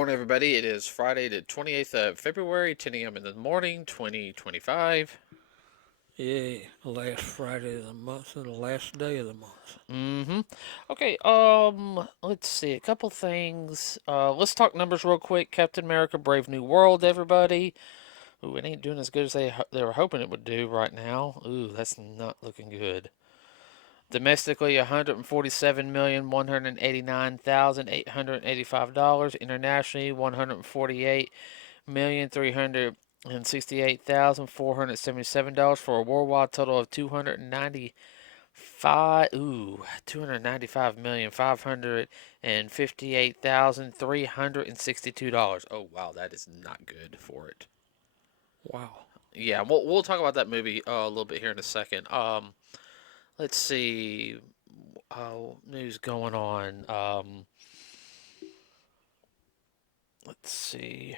morning, everybody. It is Friday, the 28th of February, 10 a.m. in the morning, 2025. Yeah, last Friday of the month and the last day of the month. Mm-hmm. Okay, let's see. A couple things. Let's talk numbers real quick. Captain America, Brave New World, everybody. Ooh, it ain't doing as good as they were hoping it would do right now. Ooh, that's not looking good. Domestically, $147,189,885. Internationally, $148,368,477 for a worldwide total of 295,558,362. Oh wow, that is not good for it. Wow. Yeah, we'll talk about that movie a little bit here in a second. Let's see. News going on. Let's see.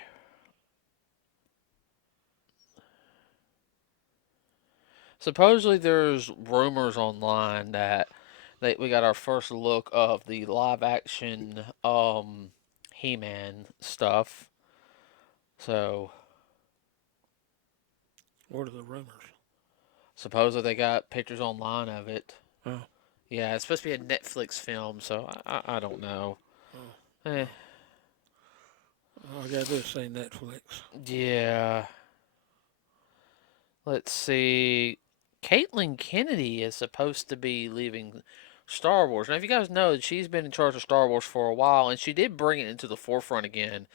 Supposedly, there's rumors online that we got our first look of the live action He-Man stuff. So What are the rumors? supposedly they got pictures online of it. Oh, Yeah, it's supposed to be a Netflix film, so I don't know. oh, Eh, well. All I gotta do is say Netflix. yeah. Let's see. Caitlin Kennedy is supposed to be leaving Star Wars. Now, if you guys know, she's been in charge of Star Wars for a while, and she did bring it into the forefront again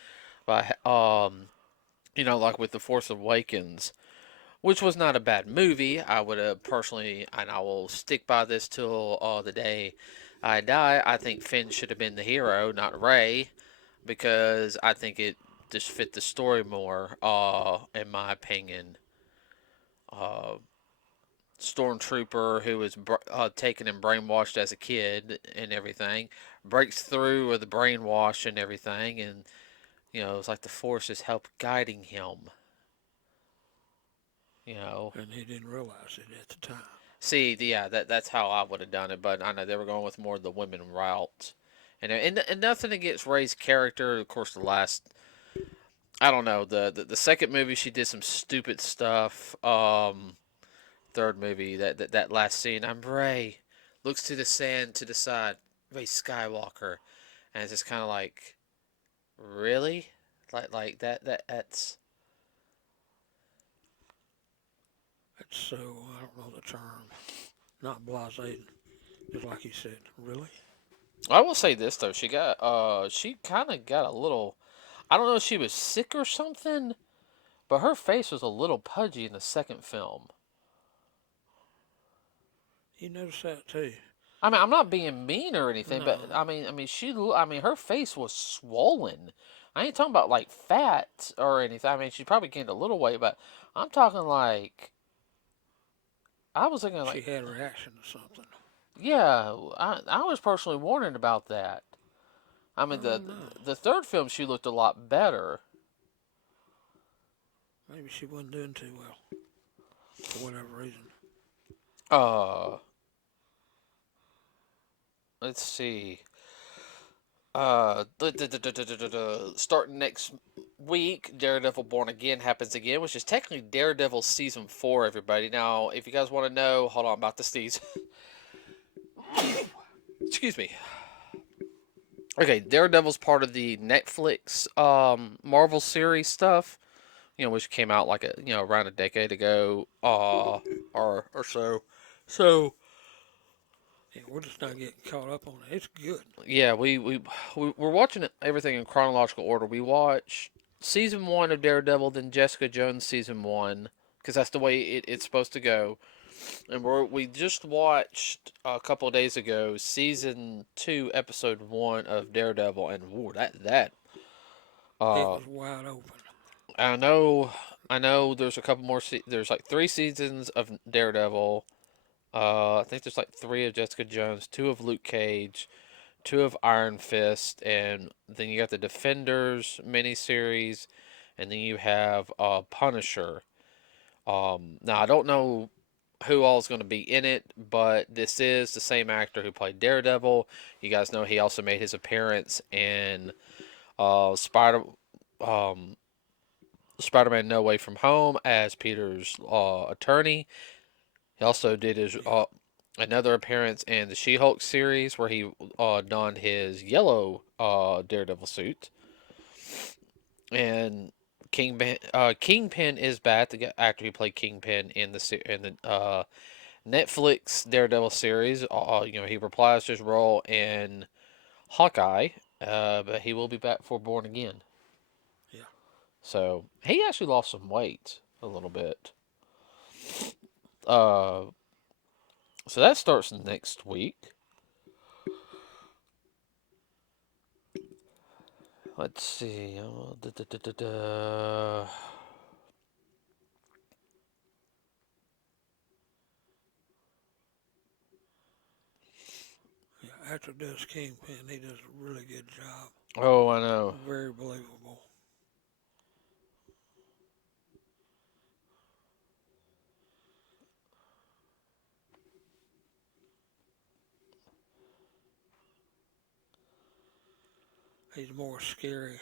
by like with the Force Awakens, which was not a bad movie. I would have personally, and I will stick by this till the day I die. I think Finn should have been the hero, not Rey, because I think it just fit the story more. In my opinion, uh, stormtrooper who was taken and brainwashed as a kid and everything breaks through with the brainwash and everything, and it's like the Force is help guiding him. You know, And he didn't realize it at the time. See, yeah, that's how I would have done it, but I know they were going with more of the women route, and nothing against Ray's character. Of course, the last, I don't know, the second movie she did some stupid stuff. Third movie that last scene, I'm Ray, looks to the sand to the side, Ray Skywalker, and it's just kind of like, really, like that's It's so, I don't know the term. Not blasé, just like you said. Really? I will say this though, she kind of got a little. I don't know if she was sick or something, but her face was a little pudgy in the second film. You noticed that too? I mean, I'm not being mean or anything, but No. her face was swollen. I ain't talking about like fat or anything. I mean, she probably gained a little weight, but I'm talking like I was thinking She like, had a reaction to something. yeah, I was personally wondering about that. I I mean, the don't know. the third film she looked a lot better. Maybe she wasn't doing too well for whatever reason. Uh, let's see. Starting next week, Daredevil Born Again happens again, which is technically Daredevil season 4. Everybody, now if you guys want to know, hold on, I'm about to sneeze. Excuse me. Okay, Daredevil's part of the Netflix Marvel series stuff. Which came out like around a decade ago, or so. So Yeah, we're just not getting caught up on it. It's good. yeah, we're watching everything in chronological order. We watched season 1 of Daredevil, then Jessica Jones season 1, because that's the way it's supposed to go. And we just watched a couple of days ago season 2, episode 1 of Daredevil, and ooh, that It uh, was wide open. I know I know there's a couple more. There's like 3 seasons of Daredevil. I think there's like 3 of Jessica Jones, 2 of Luke Cage, 2 of Iron Fist, and then you got the Defenders miniseries, and then you have Punisher. Now I don't know who all is going to be in it, but this is the same actor who played Daredevil. You guys know he also made his appearance in Spider um, Spider-Man: No Way from Home as Peter's attorney. He also did his Yeah. another appearance in the She-Hulk series where he donned his yellow Daredevil suit. And Kingpin is back. The actor who played Kingpin in the Netflix Daredevil series. He reprised his role in Hawkeye, but he will be back for Born Again. Yeah. So he actually lost some weight a little bit. Uh, so that starts next week. Let's see. Yeah. Actor does Kingpin. He does a really good job. Oh, I know. Very believable. He's more scary,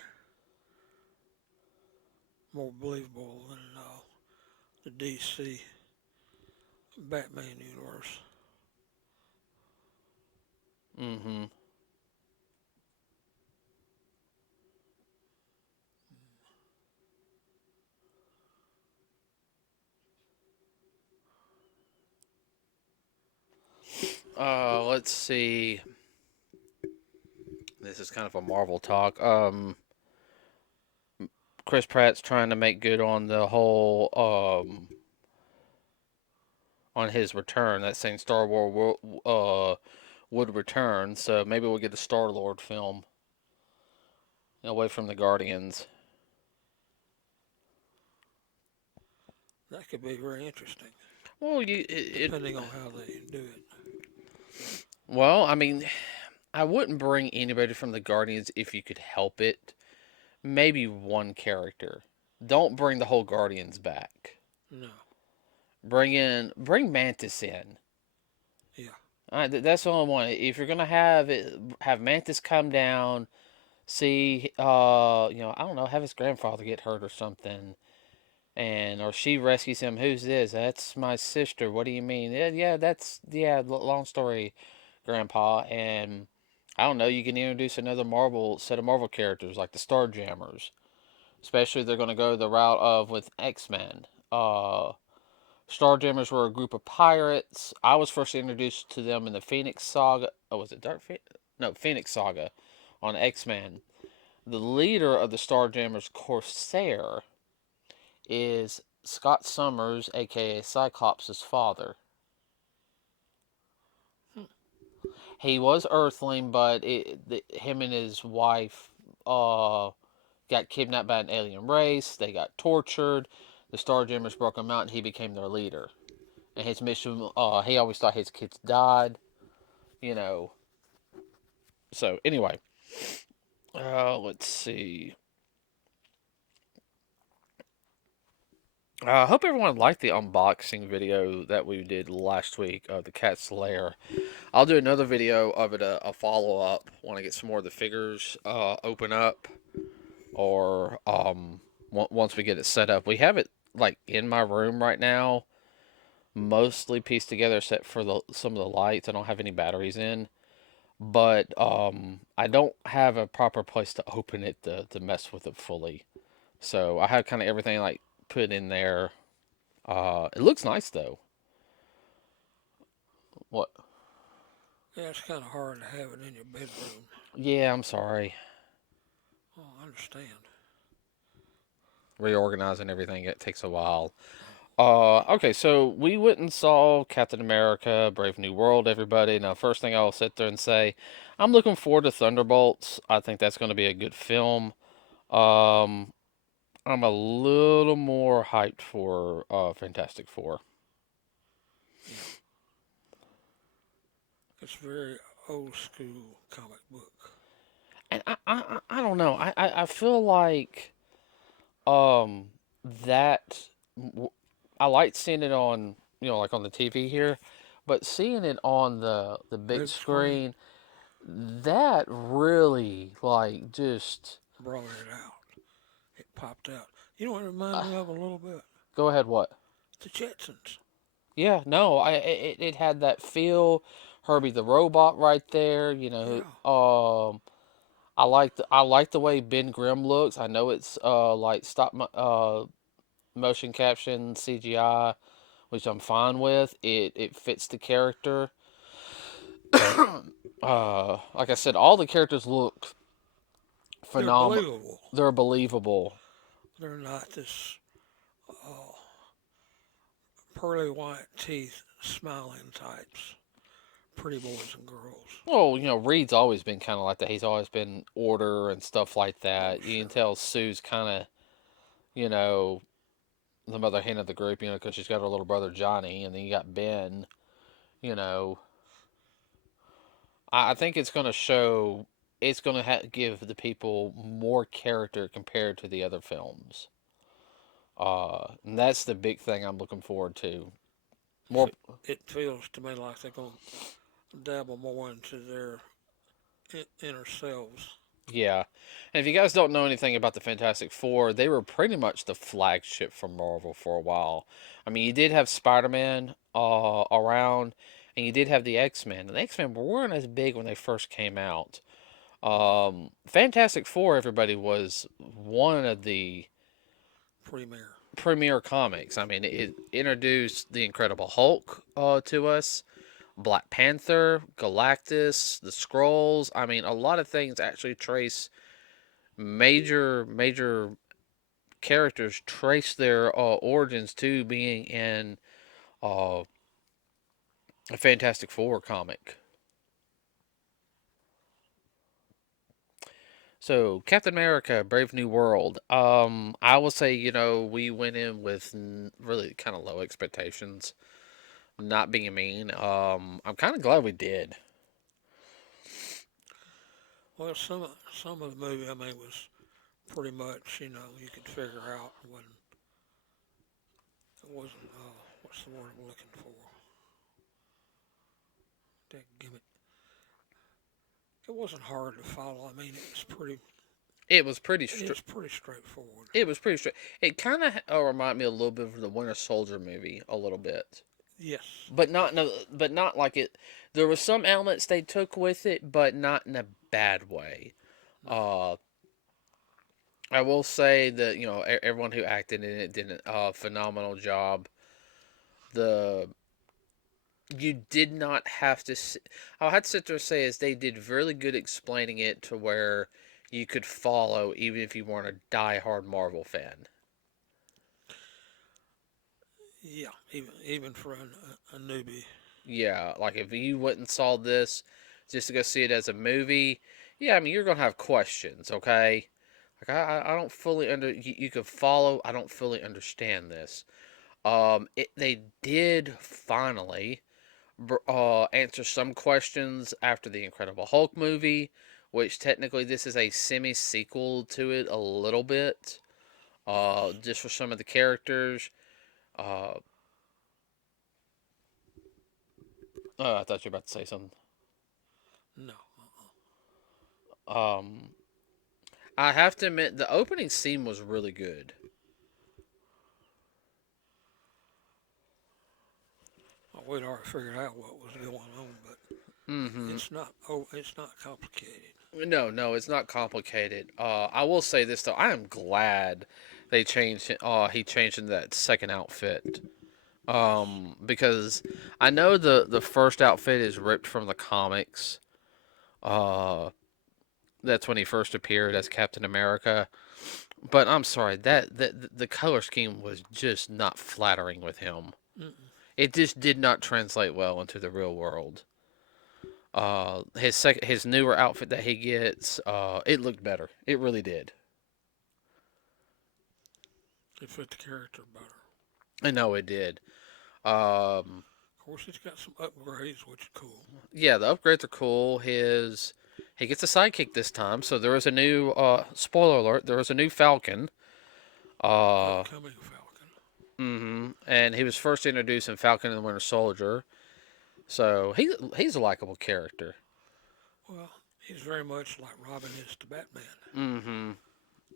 more believable than the DC Batman universe. Mm-hmm. Let's see. This is kind of a Marvel talk. Chris Pratt's trying to make good on the whole on his return. That saying Star Wars would return, so maybe we'll get a Star Lord film away from the Guardians. That could be very interesting, Well, depending on how they do it. well, I mean, I wouldn't bring anybody from the Guardians if you could help it. Maybe one character. Don't bring the whole Guardians back. No. Bring Mantis in. Yeah. That's the only one. If you're gonna have Mantis come down, see, I don't know, have his grandfather get hurt or something, and or she rescues him. Who's this? That's my sister. What do you mean? Yeah, that's yeah. Long story, Grandpa. And I don't know. You can introduce another Marvel set of Marvel characters like the Starjammers. Especially if they're going to go the route of with X-Men. Starjammers were a group of pirates. I was first introduced to them in the Phoenix Saga. Oh, was it Dark Phoenix? No, Phoenix Saga on X-Men. The leader of the Starjammers, Corsair, is Scott Summers, aka Cyclops' father. Hmm. He was Earthling, but him and his wife got kidnapped by an alien race. They got tortured. The Starjammers broke him out, and he became their leader. And his mission, he always thought his kids died, you know. So anyway, let's see. I hope everyone liked the unboxing video that we did last week of the Cat's Lair. I'll do another video of it, a follow up, when I get some more of the figures open up, or once we get it set up. We have it like in my room right now, mostly pieced together, except for some of the lights. I don't have any batteries in, but I don't have a proper place to open it to mess with it fully. So I have kind of everything like put in there. It looks nice though. What? Yeah, it's kind of hard to have it in your bedroom. Yeah, I'm sorry. Oh, I understand. Reorganizing everything, it takes a while. Okay, so we went and saw Captain America: Brave New World. Everybody. Now, first thing I'll sit there and say, I'm looking forward to Thunderbolts. I think that's going to be a good film. Um, I'm a little more hyped for Fantastic Four. Yeah. It's very old school comic book. And I don't know. I feel like um that I like seeing it on, like on the TV here, but seeing it on the big Big screen. screen, that really like just brought it out. It popped out. You know what it Uh, reminded me of a little bit? Go ahead. What? The Jetsons. Yeah, no, it had that feel. Herbie the robot right there. Yeah. I like the way Ben Grimm looks. I know it's like motion caption CGI, which I'm fine with. It fits the character. Like I said, all the characters look They're phenomenal. believable. They're believable. They're not this uh, pearly white teeth smiling types. Pretty boys and girls. Well, Reed's always been kind of like that. He's always been order and stuff like Oh, that. You can sure. tell Sue's kind of, you know, the mother hen of the group, because she's got her little brother Johnny, and then you got Ben. You know, I think it's going to show. It's going to give the people more character compared to the other films. And that's the big thing I'm looking forward to. More, It feels to me like they're going to dabble more into their inner selves. yeah. And if you guys don't know anything about the Fantastic Four, they were pretty much the flagship for Marvel for a while. I mean, you did have Spider-Man around, and you did have the X-Men. And the X-Men weren't as big when they first came out. No. Fantastic Four, everybody, was one of the Premier. premier comics. I mean, it introduced the Incredible Hulk to us, Black Panther, Galactus, the Skrulls. I mean, a lot of things actually trace major characters trace their origins to being in uh, a Fantastic Four comic. So, Captain America, Brave New World. I will say, we went in with really kind of low expectations. Not being mean. I'm kind of glad we did. Well, some of the movie, I mean, was pretty much, you could figure out when it wasn't, what's the word I'm looking for? Give it. It wasn't hard to follow. I mean, It was pretty. it's pretty straightforward. It was pretty straight. It kind of reminded me a little bit of the Winter Soldier movie, a little bit, Yes. but not no, but not like it. There were some elements they took with it, but not in a bad way. No. Uh, I will say that everyone who acted in it did a phenomenal job. The You did not have to. I'll have to sit there and say is they did really good explaining it to where you could follow even if you weren't a die-hard Marvel fan. Yeah. Even for a newbie. Yeah, like if you went and saw this just to go see it as a movie, yeah, I mean you're gonna have questions, okay? Like I don't fully you could follow. I don't fully understand this. They did finally answer some questions after the Incredible Hulk movie, which technically this is a semi sequel to it a little bit. Yes. Just for some of the characters. Uh, I thought you were about to say something. No. Um, I have to admit, the opening scene was really good. Well, we'd already figured out what was going on, but Mm-hmm. it's not. Oh, it's not complicated. No, no, it's not complicated. I will say this though, I am glad they changed. He changed into that second outfit. Yes. Because I know the first outfit is ripped from the comics. Uh, that's when he first appeared as Captain America. But I'm sorry, that the color scheme was just not flattering with him. Mm-mm. It just did not translate well into the real world. His newer outfit that he gets, it looked better. It really did. It fit the character better. I know it did. Um, Of course, it's got some upgrades, which is cool. yeah, the upgrades are cool. He gets a sidekick this time, so there is a new spoiler alert. There is a new Falcon. Uh, Upcoming Falcon. and he was first introduced in Falcon and the Winter Soldier. So he's a likable character. Well, he's very much like Robin is to Batman. Mm-hmm.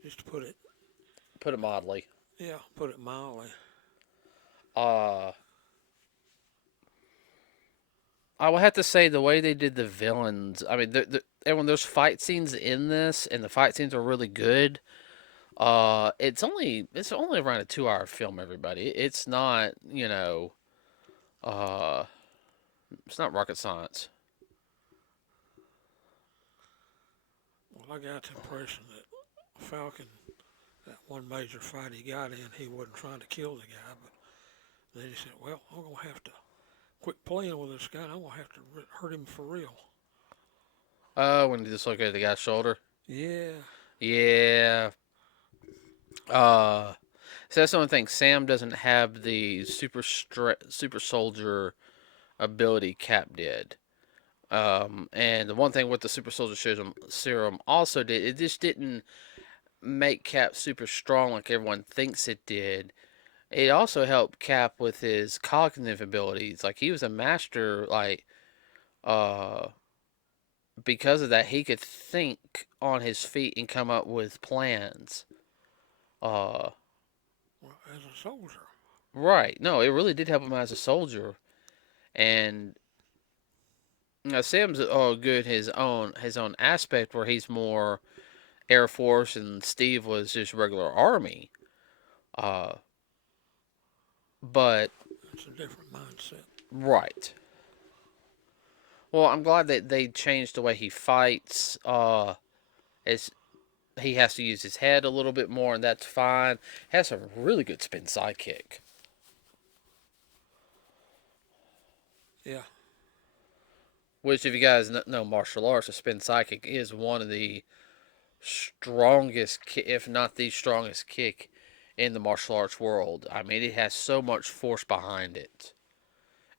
just to put it, Put it mildly. yeah, put it mildly. Uh, I would have to say the way they did the villains. I mean, everyone, there's fight scenes in this, and the fight scenes are really good. It's only around a 2 hour film. Everybody, it's not uh, it's not rocket science. Well, I got the impression that Falcon, that one major fight he got in, he wasn't trying to kill the guy, but then he said, "Well, I'm gonna have to quit playing with this guy. And I'm gonna have to hurt him for real." When he dislocated the guy's shoulder. Yeah, Yeah. So that's the only thing. Sam doesn't have the super soldier ability Cap did. And the one thing with the super soldier serum also did, it just didn't make Cap super strong like everyone thinks it did. It also helped Cap with his cognitive abilities. Like he was a master, uh, because of that, he could think on his feet and come up with plans. Uh, well, as a soldier. right. No, it really did help him as a soldier. And Sam's good his own aspect where he's more Air Force and Steve was just regular Army. Uh, but It's a different mindset. right. Well, I'm glad that they changed the way he fights. As he has to use his head a little bit more, and that's fine. Has a really good spin sidekick. Yeah, Which, if you guys know martial arts, a spin sidekick is one of the strongest, if not the strongest kick in the martial arts world. I mean, it has so much force behind it.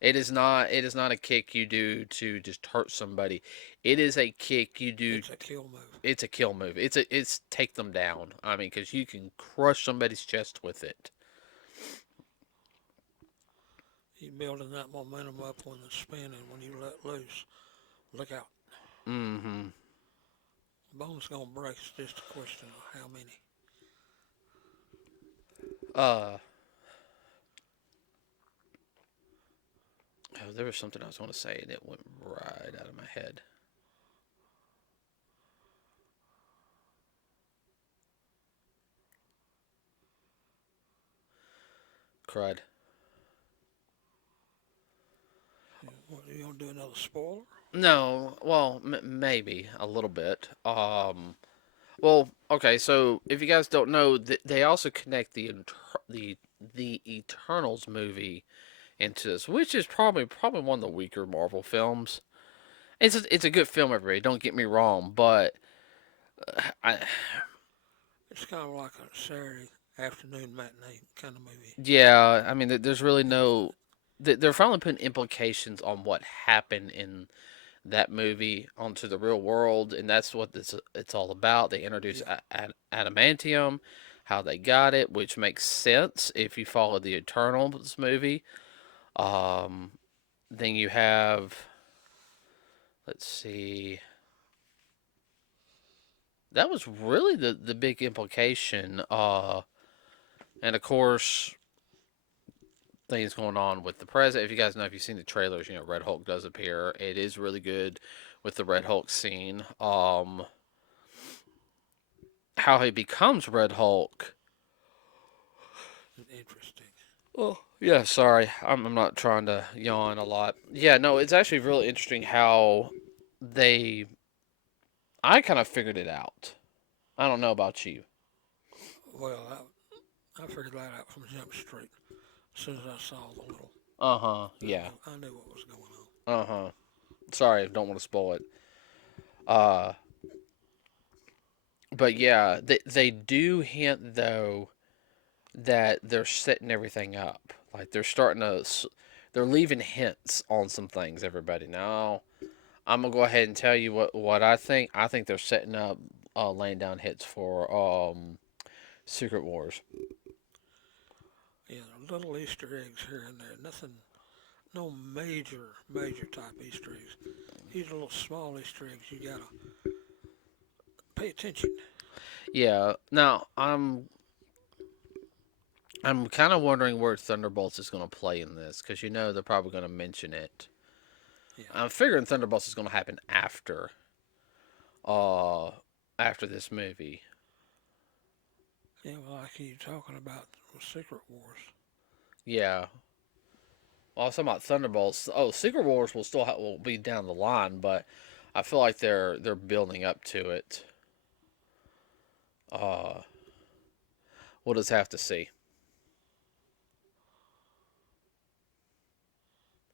It is not. It is not a kick you do to just hurt somebody. It is a kick you do. it's a kill move. It's a kill move. It's take them down. I mean, because you can crush somebody's chest with it. You're building that momentum up when it's spinning. When you let loose, look out. Mm-hmm. Bone's gonna break. It's just a question of how many. Uh. Oh, there was something I was going to say and it went right out of my head. Cried. What, are you gonna do another spoiler? No, well, maybe a little bit. Well, okay. So if you guys don't know, they also connect the the Eternals movie into this, which is probably one of the weaker Marvel films. It's a good film, everybody. Don't get me wrong, but I It's kind of like a Saturday afternoon matinee kind of movie. yeah, I mean, there's really no. They're finally putting implications on what happened in that movie onto the real world, and that's what it's all about. They introduce Yeah, adamantium, how they got it, which makes sense if you follow the Eternals movie. Um, then you have, let's see, that was really the big implication. And of course, things going on with the president. If you guys know, if you've seen the trailers, Red Hulk does appear. It is really good with the Red Hulk scene. How he becomes Red Hulk. interesting. Oh, yeah, sorry. I'm not trying to yawn a lot. Yeah, no, it's actually really interesting how they. I kind of figured it out. I don't know about you. Well, I figured that out from Jump Street as soon as I saw the little. Uh huh. I Yeah. knew I knew what was going on. Uh huh. Sorry, don't want to spoil it. Uh, but yeah, they do hint though that they're setting everything up. Like they're leaving hints on some things. Everybody, now I'm gonna go ahead and tell you what I think. I think they're setting up, laying down hits for Secret Wars. Yeah, little Easter eggs here and there. Nothing, no major type Easter eggs. These are little small Easter eggs. You gotta pay attention. Yeah. Now I'm kind of wondering where Thunderbolts is going to play in this because they're probably going to mention it. Yeah. I'm figuring Thunderbolts is going to happen uh after this movie. Yeah, well, like you talking about Secret Wars. Yeah. Well, I was talking about Thunderbolts. Oh, Secret Wars will be down the line, but I feel like they're building up to it. Uh, we'll just have to see.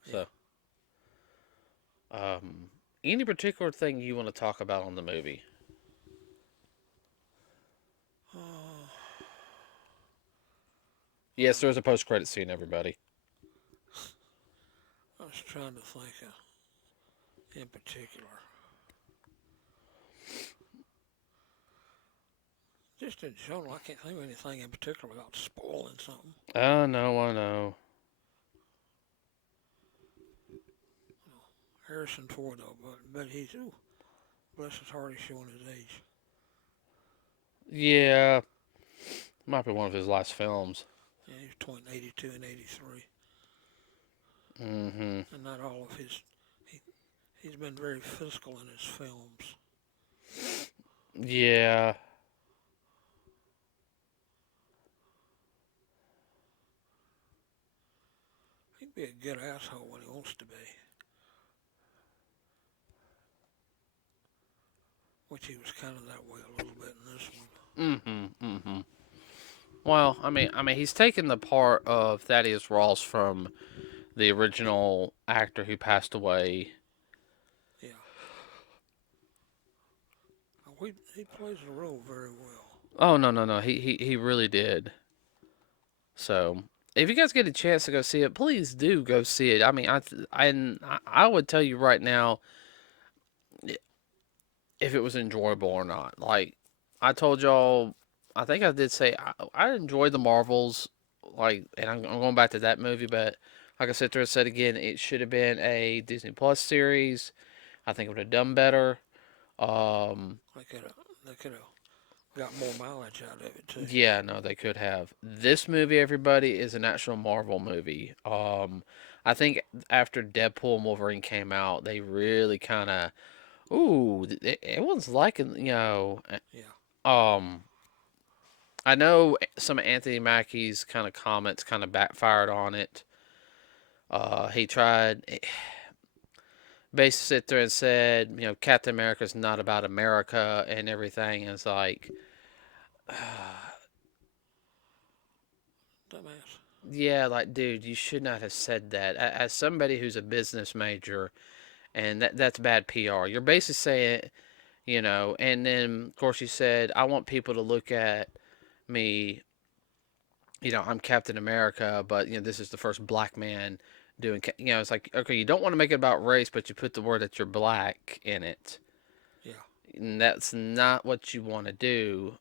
Yeah. So, any particular thing you want to talk about on the movie? Uh, Yes, there's a post-credit scene, everybody. I was trying to think in particular. Just in general, I can't think of anything in particular without spoiling something. Oh no, I know. Harrison Ford, though, but he's, ooh, bless his heart, he's showing his age. Yeah, might be one of his last films. Yeah, he's between 82 and 83. Mm-hmm. And not all of his, he, he's been very physical in his films. Yeah. He'd be a good asshole when he wants to be, which he was kind of that way a little bit in this one. Mm-hmm. Mm-hmm. Well, he's taken the part of Thaddeus Ross from the original actor who passed away. Yeah. He plays the role very well. Oh no, no, no. He really did. So, if you guys get a chance to go see it, please do go see it. I would tell you right now if it was enjoyable or not. Like I told y'all, I think I did say I enjoyed the Marvels. Like, and I'm going back to that movie, but like I said there and said again, it should have been a Disney Plus series. I think it would have done better. Um, They could have got more mileage out of it too. yeah, no, they could have. This movie, everybody, is an actual Marvel movie. I think after Deadpool and Wolverine came out, they really kind of, ooh, everyone's liking, Yeah. um, I know some of Anthony Mackie's kind of comments kind of backfired on it. He tried, basically sit there and said, Captain America's not about America and everything. And it's like, Dumbass. yeah, like, dude, you should not have said that. As somebody who's a business major, and that's bad PR. You're basically saying, and then, of course, you said, I want people to look at me, I'm Captain America, but, this is the first black man doing, it's like, okay, you don't want to make it about race, but you put the word that you're black in it. Yeah. And that's not what you want to do.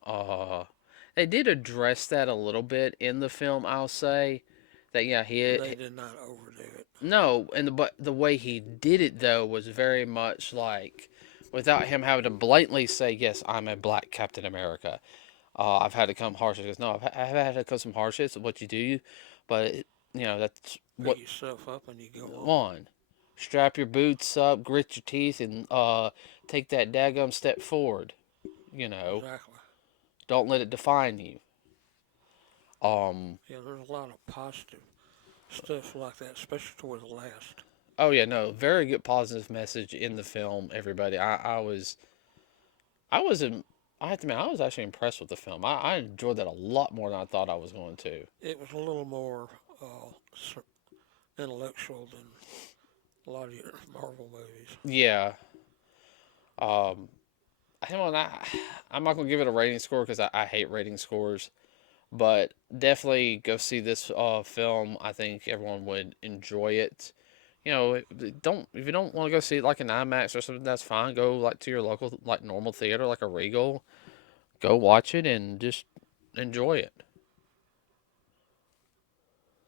They did address that a little bit in the film, I'll say. That yeah, They did not overdo it. no, but the way he did it though was very much like without him having to blatantly say, "Yes, I'm a black Captain America." I've had to come harsh. He goes, "No, I've had to come some harsh. It's what you do, but that's Pick what yourself up and you go on. one. Strap your boots up, grit your teeth, and take that daggum step forward. You know, Exactly. don't let it define you." Um. Yeah, there's a lot of positive stuff like that, especially toward the last. Oh yeah, no, very good positive message in the film. Everybody, I was I have to admit, I was actually impressed with the film. I enjoyed that a lot more than I thought I was going to. It was a little more intellectual than a lot of your Marvel movies. Yeah. Um. I don't know. I'm not gonna give it a rating score because I hate rating scores. But definitely go see this film. I think everyone would enjoy it. Don't if you don't want to go see it like an IMAX or something, that's fine. Go like to your local like normal theater, like a Regal. Go watch it and just enjoy it.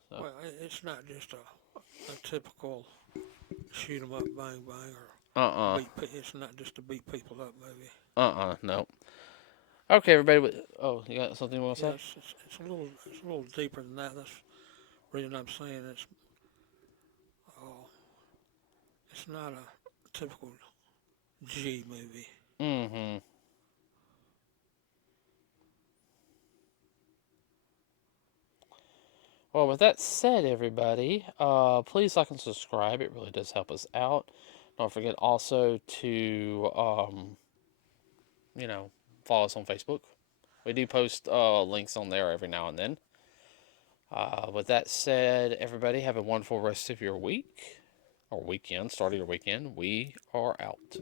So, Well, it's not just a typical shoot 'em up, bang bang, or uh, beat. It's not just a beat people up movie. no. Okay, everybody. Oh, you got something you want to Yeah, say? it's a little deeper than that. That's the reason I'm saying uh, it's not a typical G movie. Mm-hmm. Well, with that said, everybody, please like and subscribe. It really does help us out. Don't forget also to, you know, follow us on Facebook. We do post links on there every now and then. With that said, everybody, have a wonderful rest of your week or weekend, start of your weekend. We are out.